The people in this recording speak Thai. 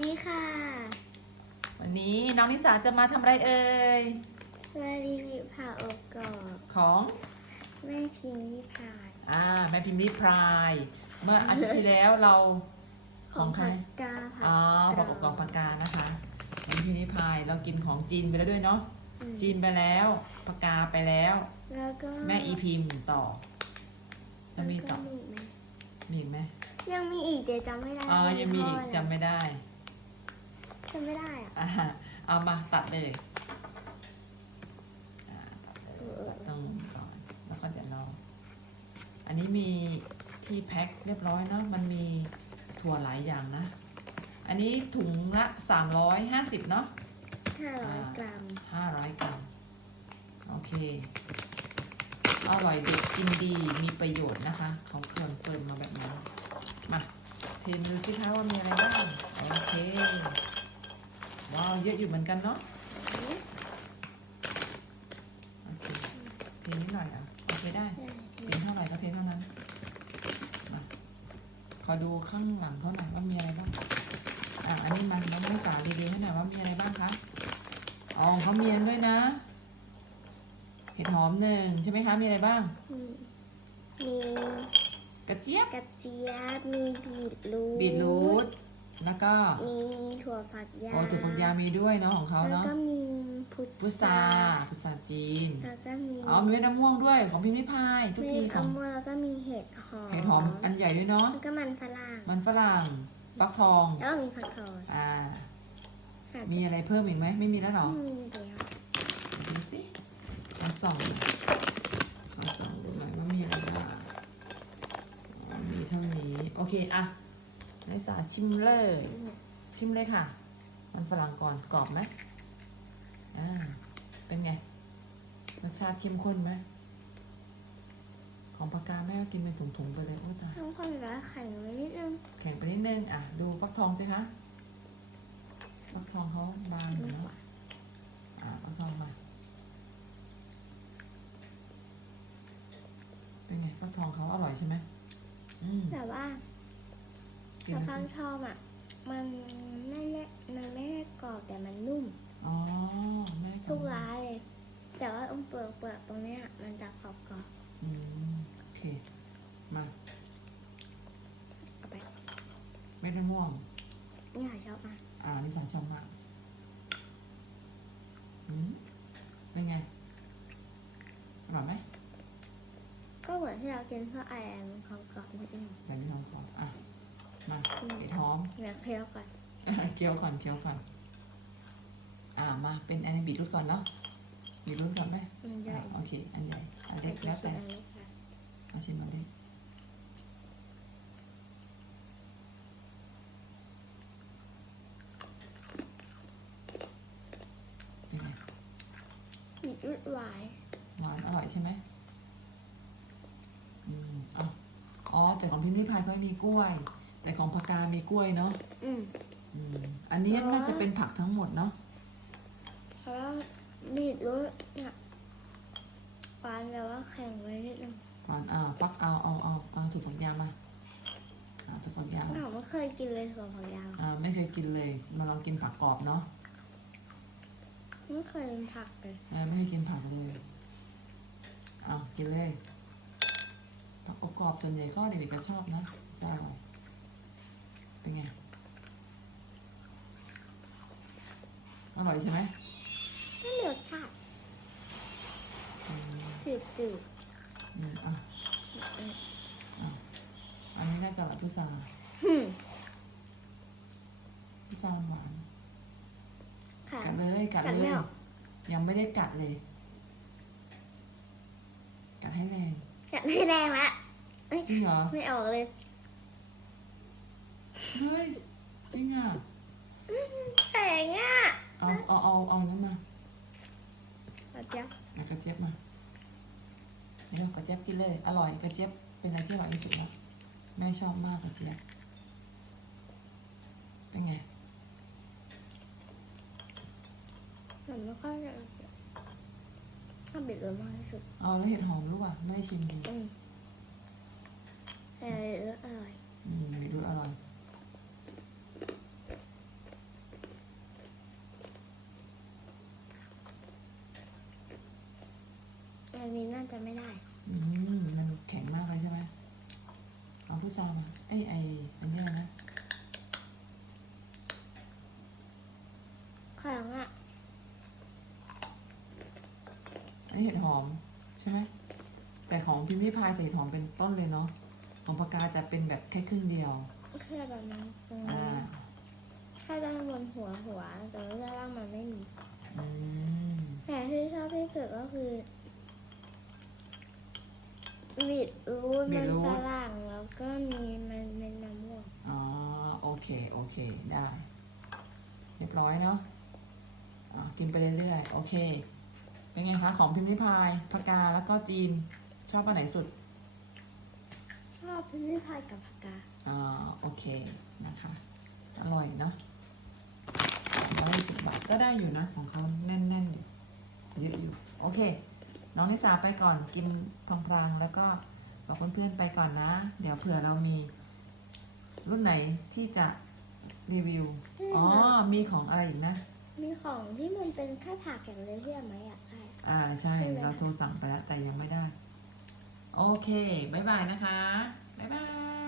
ดีค่ะ วันนี้น้องนิสาจะมาทำอะไรเอ่ยมารีวิวผ่าอกกรอบของแม่พิมพ์นิพายอ่าแม่พิมพ์ริพราย เมื่ออาทิตย์ที่แล้วเราของใคร ผักกาผัอ๋อกประกอบกองปากกานะคะแม่พิมพ์ริพรายเรากินของจีนไปแล้วด้วยเนาะอืมจีนไปแล้วปากกาไปแล้ว แล้วก็แม่อีพิมพ์ต่อจะมีต่อแล้วก็ไหมมีอีกไหมยังมีอีกแต่จำไม่ได้อ๋อยังมีอีกยี่ห้ะไรจำไม่ได้ จำไม่ได้อะอ่าเอามาตัดเลยอ่าตัดเลยเออต้องหมุนก่อน แล้วก็เดี๋ยวเรา อันนี้มีที่แพ็คเรียบร้อยเนาะ มันมีถั่วหลายอย่างนะ อันนี้ถุงละ 350 เนาะห้าร้อยกรัม500กรัม โอเค อร่อยเด็ดกินดี มีประโยชน์นะคะเขาเพิ่มเติมมาแบบนี้ มาเทมดูสิคะว่ามีอะไรบ้าง โอเคว้าว เยอะอยู่เหมือนกันเนาะโอเคเทนิดหน่อยอะโอเคได้เป็นเท่าไหร่ก็เทเท่านั้นขอดูข้างหลังเขาหน่อยว่ามีอะไรบ้างอะอันนี้มันน้องสาวรีวิวให้หน่อยว่ามีอะไรบ้างคะอ๋อเขามีอันด้วยนะเห็ดหอมหนึ่งใช่ไหมคะมีอะไรบ้างมมีกระเจี๊ยบกระเจี๊ยบมีบีทรูทบีทรูท แล้วก็มีถั่วฝักยาวโอ้ถั่วฝักยาวมีด้วยเนาะของเขาแล้วเนาะก็มีพุทพุทราพุทราจีนแล้วก็มีอ๋อมีเม็ดมะม่วงด้วยของพิมพ์ริพายทุกมีทีขอัองลมอนด์แล้วก็มีเห็ดหอมเห็ดหอมอันใหญ่ด้วยเนาะแล้วก็มันฝรั่งมันฝรั่งฟักทองแล้วก็มีผักทอดอ่าหามีอะไรเพิ่มอีกไหมไม่มีแล้วเหรอไม่มีแล้วดูสิขอส่องขอส่องดูหน่อยว่ามีอะไรบ้างอ๋อมีเท่านี้โอเคอะ นักศึกษาชิมเลย ชิมเลยค่ะ มันฝรั่งก่อนกรอบไหมอ่า เป็นไง รสชาติเข้มข้นไหม ของปากกาแม่ก็กินเป็นถุงๆไปเลยโอ้ตายทั้งคนแล้วแข็งไว้นิดนึงแข็งไปนิดนึง อะ ดูฟักทองสิคะ ฟักทองเขาบางอยู่เนาะอะฟักทองมา เป็นไงฟักทองเขาอร่อยใช่ไหมอืมแต่ว่ากิน ถ้าแล้วฟังชอบอะ มันไม่ได้มันไม่ได้กรอบแต่มันนุ่ม อ๋อแม่ทุกร้านเลย แต่ว่าตรงเปลือกเปลือกตรงเนี้ยมันจะกรอบกรอบอืมโอเค มาๆเอาไปเม็ดมะม่วง นี่ค่ะชอบมากอ่านิสาชอบมากอืมเป็นไงอร่อยไหมก็เหมือนที่เรากินเพื่อไอแอนมันกรอบกรอบนิดนึงแต่ไม่ลองขออะ มาเห็ดหอมเนื้อเคี้ยวก่อนเคี้ยวก่อนเคี้ยวก่อน อ่ามาเป็นอันนี้บีทรูทก่อนเนาะบีทรูทก่อนไหมมันใหญ่อ่าโอเค อันใหญ่อันเล็กแล้วแต่อันเล็กค่ะมาชิมมาดิเป็นไงบีทรูทหวานหวานอร่อยใช่ไหมอืมอ๋ออ๋อแต่ของพิมพ์ริพายเขาไม่มีกล้วย แต่ของพากามีกล้วยเนาะอืมอืมอันนี้น่าจะเป็นผักทั้งหมดเนาะเพราะว่าบีทรูทเนี่ยหวานแต่ว่าแข็งไว้นิดนึงหวานอ่าฟักเอาเอาเอาเอาถั่วฝักยาวมาอ่าถั่วฝักยาวหนูไม่เคยกินเลยถั่วฝักยาวอ่าไม่เคยกินเลย มาลองกินผักกรอบเนาะไม่เคยกินผักเลยอ่าไม่เคยกินผักเลยเอากินเลยผักกรอบๆส่วนใหญ่ก็เด็กๆก็ชอบนะจะอร่อย เป็นไง อร่อยใช่ไหมไม่มีรสชาติอืมจืดจืดอืมอะๆอืมอันนี้น่าจะแบบพุทราหืมพุทราหวาน ค่ะ กัดเลยกัดกัดเลไม่ยออก ยังไม่ได้กัดเลย กัดให้แรงกัดไม่แรงละเอ้ยจริงเหรอ ไม่ออกเลย เฮ้ย จริงอะแข็งอะเอา เอา เอา เอานั้นมาเอาจ้ะเอากระเจี๊ยบมาเดี๋ยวกระเจี๊ยบกินเลย อร่อย กระเจี๊ยบเป็นอะไรที่อร่อยที่สุดแล้วแม่ชอบมากกระเจี๊ยบ เป็นไงหนูไม่ค่อยจะชอบบีทรูทมากที่สุดเอาแล้วเห็ดหอมรู้ป่ะไม่ได้ชิมดีอืมแต่บีทรูทอร่อย อืมบีทรูทอร่อย มีน่าจะไม่ได้ อืมมันแข็งมากเลยใช่ไหมเอาพุทรามาเอ้ยไออันเนี้ยนะแข็งอะ อันนี้เห็ดหอมใช่ไหมแต่ของพิมพ์ริพายใส่เห็ดหอมเป็นต้นเลยเนาะของปากกาจะเป็นแบบแค่ครึ่งเดียว แค่แบบนั้นตรงอ่านี้แค่ด้านบนหัวหัวแต่ว่าด้านล่างมันไม่มี อืม แต่ที่ชอบที่สุดก็คือ บีดรูทมันฝรั่งแล้วก็มีมันเป็นน้ำม่วงอ๋อโอเคโอเคได้ เรียบร้อยเนาะอ่ากินไปเรื่อยๆโอเค เป็นไงคะของพิมพ์ริพายปากกาแล้วก็จีนชอบอันไหนสุด ชอบพิมพ์ริพายกับปากกาอ่าโอเคนะคะ อร่อยเนาะร้อยสิบบาทก็ได้อยู่นะของเขาแน่นๆอยู่เยอะอยู่โอเค น้องนิสาไปก่อนกินพองพรางแล้วก็บอกเพื่อนๆไปก่อนนะ เดี๋ยวเผื่อเรามี รุ่นไหนที่จะรีวิว อ๋อ มีของอะไรอีกนะ มีของที่มันเป็นแค่ผักอย่างเดียวที่เราไม่อยากได้ อ่าใช่ใช่ไหมเราโทรสั่งไปแล้วแต่ยังไม่ได้ โอเค บ๊ายบายนะคะ บ๊ายบาย